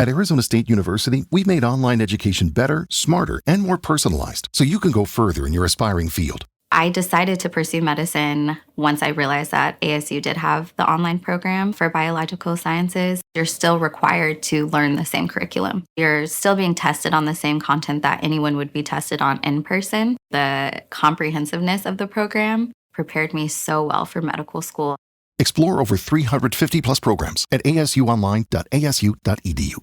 At Arizona State University, we've made online education better, smarter, and more personalized so you can go further in your aspiring field. I decided to pursue medicine once I realized that ASU did have the online program for biological sciences. You're still required to learn the same curriculum. You're still being tested on the same content that anyone would be tested on in person. The comprehensiveness of the program prepared me so well for medical school. Explore over 350 plus programs at asuonline.asu.edu.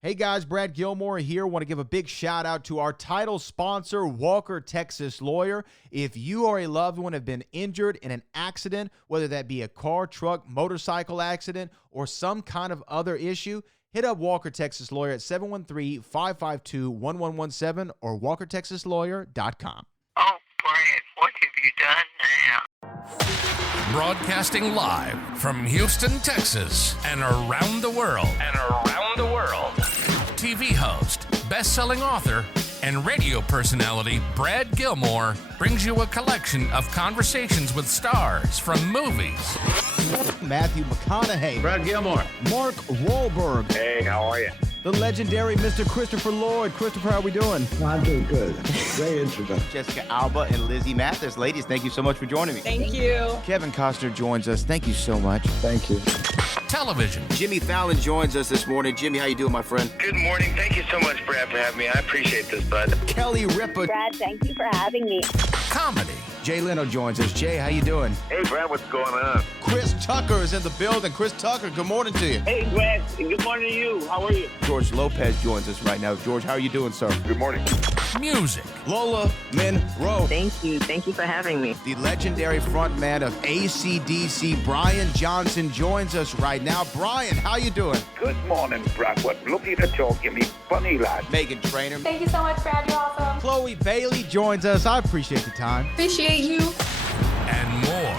Hey guys, Brad Gilmore here. Want to give a big shout out to our title sponsor, Walker Texas Lawyer. If you or a loved one have been injured in an accident, whether that be a car, truck, motorcycle accident, or some kind of other issue, hit up Walker Texas Lawyer at 713-552-1117 or walkertexaslawyer.com. Oh, Brad, what have you done now? Broadcasting live from Houston, Texas, and around the world. TV host, best-selling author, and radio personality Brad Gilmore brings you a collection of conversations with stars from movies. Matthew McConaughey. Brad Gilmore. Mark Wahlberg. Hey, how are you? The legendary Mr. Christopher Lloyd. Christopher, how we doing? I'm doing good. Great introduction. Jessica Alba and Lizzie Mathis. Ladies, thank you so much for joining me. Thank you. Kevin Costner joins us. Thank you so much. Thank you. Television. Jimmy Fallon joins us this morning. Jimmy, how you doing, my friend? Good morning. Thank you so much, Brad, for having me. I appreciate this, bud. Kelly Ripa. Brad, thank you for having me. Comedy. Jay Leno joins us. Jay, how you doing? Hey, Brad, what's going on? Chris Tucker is in the building. Chris Tucker, good morning to you. Hey, Brad. Good morning to you. How are you? George Lopez joins us right now. George, how are you doing, sir? Good morning. Music. Lola Monroe. Thank you. Thank you for having me. The legendary frontman of AC/DC, Brian Johnson, joins us right now. Brian, how you doing? Good morning, Brad. What looking to talk, you me funny lad. Megan Trainor. Thank you so much, Brad. You're awesome. Chloe Bailey joins us. I appreciate the time. Appreciate you. And more.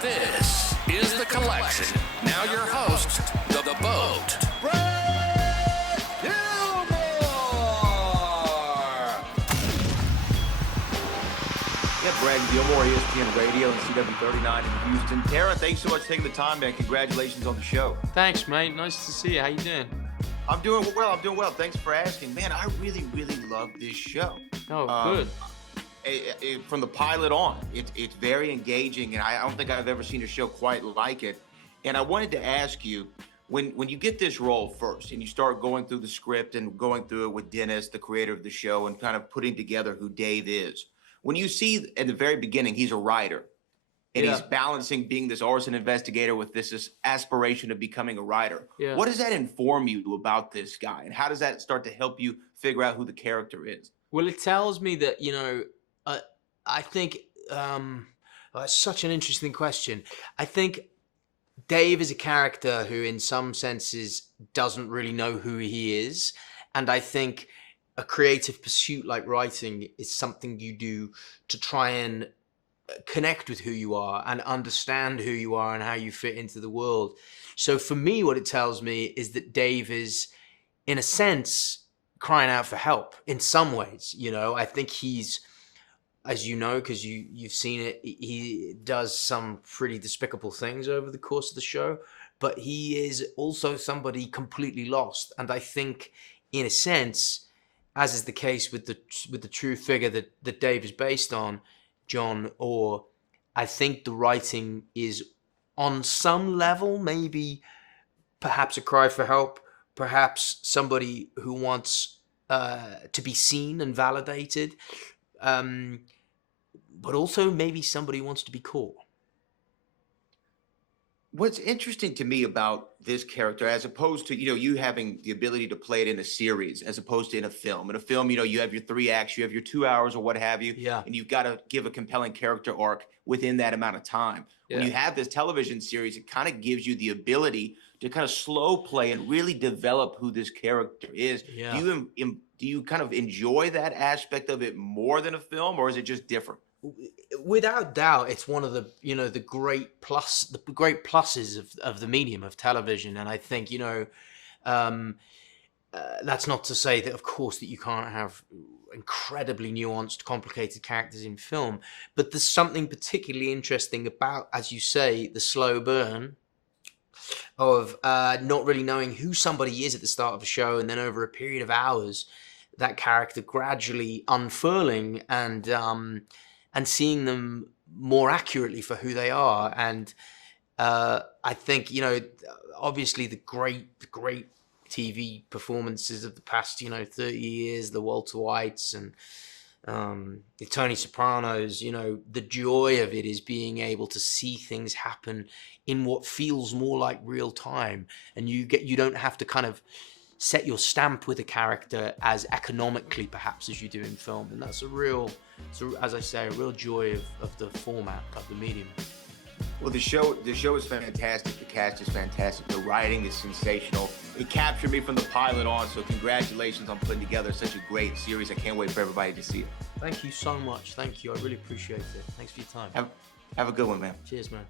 This is The Collection. Now your host, The Boat. Brad Gilmore! Yeah, Brad Gilmore, ESPN Radio and CW39 in Houston. Taron, thanks so much for taking the time, man. Congratulations on the show. Thanks, mate. Nice to see you. How you doing? I'm doing well. Thanks for asking. Man, I really love this show. Oh, good. From the pilot on, it's very engaging, and I don't think I've ever seen a show quite like it. And I wanted to ask you, when you get this role first, and you start going through the script and going through it with Dennis, the creator of the show, and kind of putting together who Dave is, when you see at the very beginning he's a writer, and he's balancing being this arson investigator with this aspiration of becoming a writer. Yeah. What does that inform you about this guy, and how does that start to help you figure out who the character is? Well, it tells me that, I think it's such an interesting question. I think Dave is a character who in some senses doesn't really know who he is. And I think a creative pursuit like writing is something you do to try and connect with who you are and understand who you are and how you fit into the world. So for me, what it tells me is that Dave is, in a sense, crying out for help in some ways. I think he's, as you know, because you've seen it, he does some pretty despicable things over the course of the show, but he is also somebody completely lost. And I think, in a sense, as is the case with the true figure that Dave is based on, John Orr, I think the writing is on some level maybe perhaps a cry for help, perhaps somebody who wants to be seen and validated, but also maybe somebody who wants to be caught. What's interesting to me about this character, as opposed to, you having the ability to play it in a series, as opposed to in a film. In a film, you have your 3 acts, you have your 2 hours or what have you, and you've got to give a compelling character arc within that amount of time. Yeah. When you have this television series, it kind of gives you the ability to kind of slow play and really develop who this character is. Yeah. Do you kind of enjoy that aspect of it more than a film, or is it just different? Without doubt, it's one of the the great pluses of the medium of television, and I think that's not to say that, of course, that you can't have incredibly nuanced, complicated characters in film, but there's something particularly interesting about, as you say, the slow burn not really knowing who somebody is at the start of a show, and then over a period of hours, that character gradually unfurling and seeing them more accurately for who they are. And I think, obviously the great TV performances of the past, 30 years, the Walter Whites and the Tony Sopranos, the joy of it is being able to see things happen in what feels more like real time, and you don't have to kind of set your stamp with a character as economically perhaps as you do in film. And that's as I say, a real joy of the format, of the medium. Well, the show is fantastic. The cast is fantastic. The writing is sensational. It captured me from the pilot on, so congratulations on putting together such a great series. I can't wait for everybody to see it. Thank you so much. Thank you. I really appreciate it. Thanks for your time. Have a good one, man. Cheers, man.